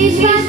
Please